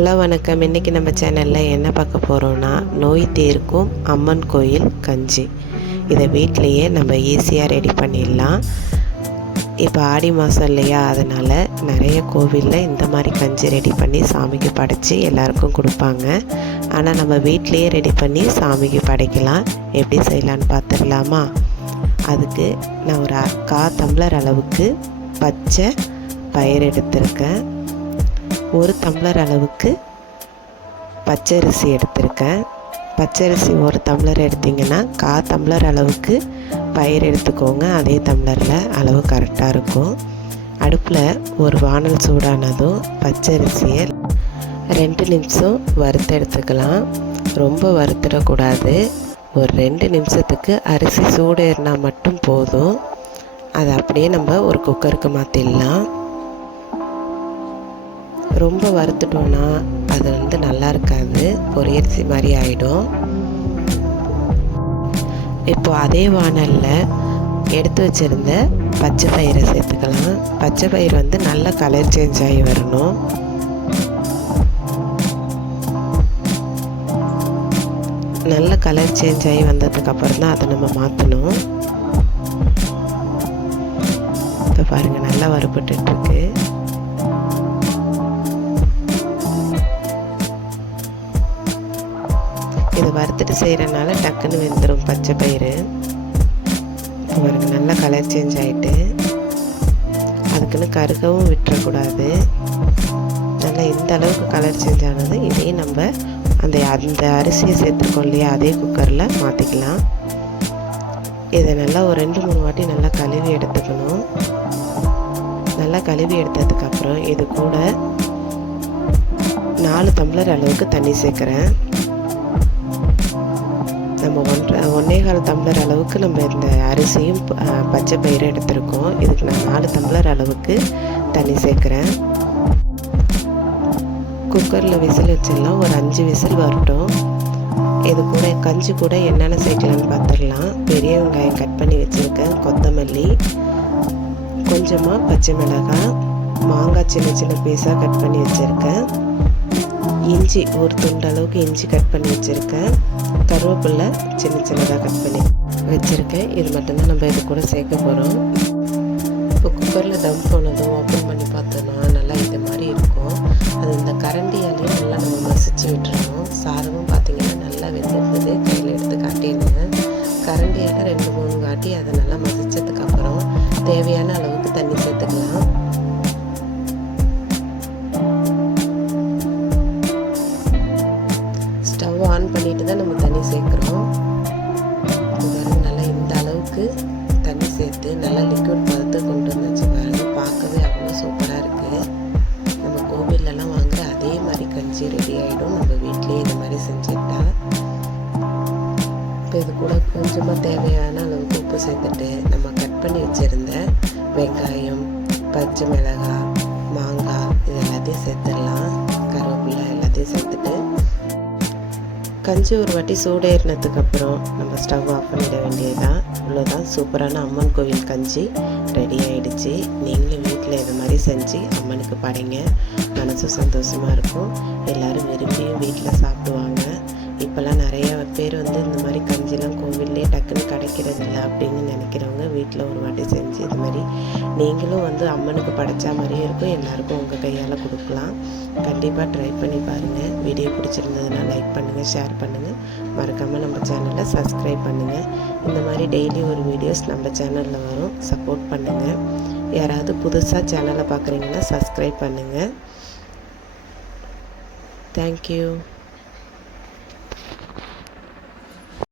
Hello வணக்கம். இன்றைக்கி நம்ம சேனலில் என்ன பார்க்க போகிறோன்னா, நோய் தீர்க்கும் அம்மன் கோயில் கஞ்சி. இதை வீட்டிலையே நம்ம ஈஸியாக ரெடி பண்ணிடலாம். இப்போ ஆடி மாதம் இல்லையா, அதனால் நிறைய கோவிலில் இந்த மாதிரி கஞ்சி ரெடி பண்ணி சாமிக்கு படைச்சி எல்லாருக்கும் கொடுப்பாங்க. ஆனால் நம்ம வீட்டிலையே ரெடி பண்ணி சாமிக்கு படைக்கலாம். எப்படி செய்யலான்னு பார்த்துடலாமா? அதுக்கு நான் ஒரு 1/4 டம்ளர் அளவுக்கு பச்சை பயிர் எடுத்திருக்கேன். 1 டம்ளர் அளவுக்கு பச்சரிசி எடுத்திருக்கேன். பச்சரிசி 1 டம்ளர் எடுத்திங்கன்னா 1/4 டம்ளர் அளவுக்கு பயிர் எடுத்துக்கோங்க. அதே டம்ளரில் அளவு கரெக்டாக இருக்கும். அடுப்பில் ஒரு வானல் சூடானதும் பச்சரிசியை 2 நிமிஷம் வறுத்து எடுத்துக்கலாம். ரொம்ப வறுத்துடக்கூடாது. ஒரு 2 நிமிஷத்துக்கு அரிசி சூடு ஏறினா மட்டும் போதும். அதை அப்படியே நம்ம ஒரு குக்கருக்கு மாற்றிடலாம். ரொம்ப வறுத்துட்டோன்னா அது நல்லா இருக்காது, பொரியரிசி மாதிரி ஆகிடும். இப்போ அதே வானலில் எடுத்து வச்சுருந்த பச்சை பயிரை சேர்த்துக்கலாம். பச்சை பயிர் நல்ல கலர் சேஞ்ச் ஆகி வரணும். நல்ல கலர் சேஞ்ச் ஆகி வந்ததுக்கப்புறம் தான் அதை நம்ம மாற்றணும். இப்போ பாருங்கள், நல்லா வறுபட்டுருக்கு. இது வறுத்துட்டு செய்கிறனால டக்குன்னு வெந்துடும் பச்சை பயிறு. இப்போ பாருங்க, நல்லா கலர் சேஞ்ச் ஆகிட்டு, அதுக்குன்னு கருகவும் விட்டுறக்கூடாது. நல்லா இந்த அளவுக்கு கலர் சேஞ்ச் ஆனது இதையும் நம்ம அந்த அரிசியை சேர்த்துருக்கோம் இல்லையா, அதே குக்கரில் மாற்றிக்கலாம். இதை நல்லா ஒரு 2-3 வாட்டி நல்லா கழுவி எடுத்துக்கணும். நல்லா கழுவி எடுத்ததுக்கப்புறம் இது கூட 4 டம்ளர் அளவுக்கு தண்ணி சேர்க்குறேன். நம்ம 1.25 டம்ளர் அளவுக்கு நம்ம இந்த அரிசியும் பச்சை பயிரும் எடுத்துருக்கோம். இதுக்கு நான் 4 டம்ளர் அளவுக்கு தண்ணி சேர்க்குறேன். குக்கரில் விசில் வச்சிடலாம். ஒரு 5 விசில் வரட்டும். இது கூட கஞ்சி கூட என்னென்ன சேர்க்கலான்னு பார்த்துடலாம். பெரிய வெங்காயம் கட் பண்ணி வச்சுருக்கேன், கொத்தமல்லி, கொஞ்சமாக பச்சை மிளகாய், மாங்காய் சின்ன சின்ன பீஸாக கட் பண்ணி வச்சுருக்கேன், இஞ்சி ஒரு துண்டு அளவுக்கு இஞ்சி கட் பண்ணி வச்சுருக்கேன், கருவேப்பிலை சின்ன சின்னதாக கட் பண்ணி வச்சுருக்கேன். இது மட்டும்தான் நம்ம இது கூட சேர்க்க போகிறோம். இப்போ குக்கரில் தம் போனதும் ஓப்பன் பண்ணி பார்த்தோன்னா நல்லா இது மாதிரி இருக்கும். அது இந்த கரண்டியாலேயும் நல்லா நம்ம மசிச்சு விட்டுறணும். சாதமும் பார்த்திங்கன்னா நல்லா வெந்திருந்தது. கையில் எடுத்து காட்டிடுங்க. கரண்டியால் 2-3 வாட்டி அதை நல்லா மசித்ததுக்கப்புறம் தேவையான அளவுக்கு தண்ணி சேர்த்துக்கலாம். ஸ்டவ் ஆன் பண்ணிட்டு தான் நம்ம தண்ணி சேர்க்குறோம். நல்லா இந்த அளவுக்கு தண்ணி சேர்த்து நல்லா லிக்விட் பதத்தை கொண்டு வந்தாச்சு பாருங்க. பார்க்கவே அவ்வளோ சூப்பராக இருக்குது. நம்ம கோவிலெலாம் வாங்குற அதே மாதிரி கஞ்சி ரெடி ஆகிடும். நம்ம வீட்லேயே இது மாதிரி செஞ்சுட்டா. இப்போ இது கூட கொஞ்சமாக தேவையான அளவுக்கு உப்பு சேர்த்துட்டு நம்ம கட் பண்ணி வச்சுருந்த வெங்காயம், பச்சை மிளகாய், மாங்காய் இது எல்லாத்தையும் சேர்த்துடலாம். கருவேப்பிலை எல்லாத்தையும் சேர்த்துட்டு கஞ்சி ஒரு வாட்டி சூடேறினதுக்கப்புறம் நம்ம ஸ்டவ் ஆஃப் பண்ணிட வேண்டியதுதான். இவ்வளோதான், சூப்பரான அம்மன் கோவில் கஞ்சி ரெடி ஆகிடுச்சு. நீங்களும் வீட்டில் இது மாதிரி செஞ்சு அம்மனுக்கு படைங்க. மனசு சந்தோஷமாக இருக்கும். எல்லோரும் விரும்பியும் வீட்டில் சாப்பிடுவாங்க. இப்போல்லாம் நிறைய பேர் இந்த மாதிரி கஞ்சிலாம் கோவில்லே டக்குன்னு கிடைக்கிறதில்ல அப்படின்னு நினைக்கிறவங்க வீட்டில் ஒரு வாட்டி செஞ்சு இது மாதிரி நீங்களும் அம்மனுக்கு படைச்சா மாதிரியும் இருக்கும். எல்லாருக்கும் உங்கள் கையால் கொடுக்கலாம். கண்டிப்பாக ட்ரை பண்ணி பாருங்கள். வீடியோ பிடிச்சிருந்ததுன்னா லைக் பண்ணுங்கள், ஷேர் பண்ணுங்கள். மறக்காமல் நம்ம சேனலை சப்ஸ்கிரைப் பண்ணுங்கள். இந்த மாதிரி டெய்லி ஒரு வீடியோஸ் நம்ம சேனலில் வரும். சப்போர்ட் பண்ணுங்கள். யாராவது புதுசாக சேனலை பார்க்குறீங்கன்னா சப்ஸ்கிரைப் பண்ணுங்கள். தேங்க்யூ.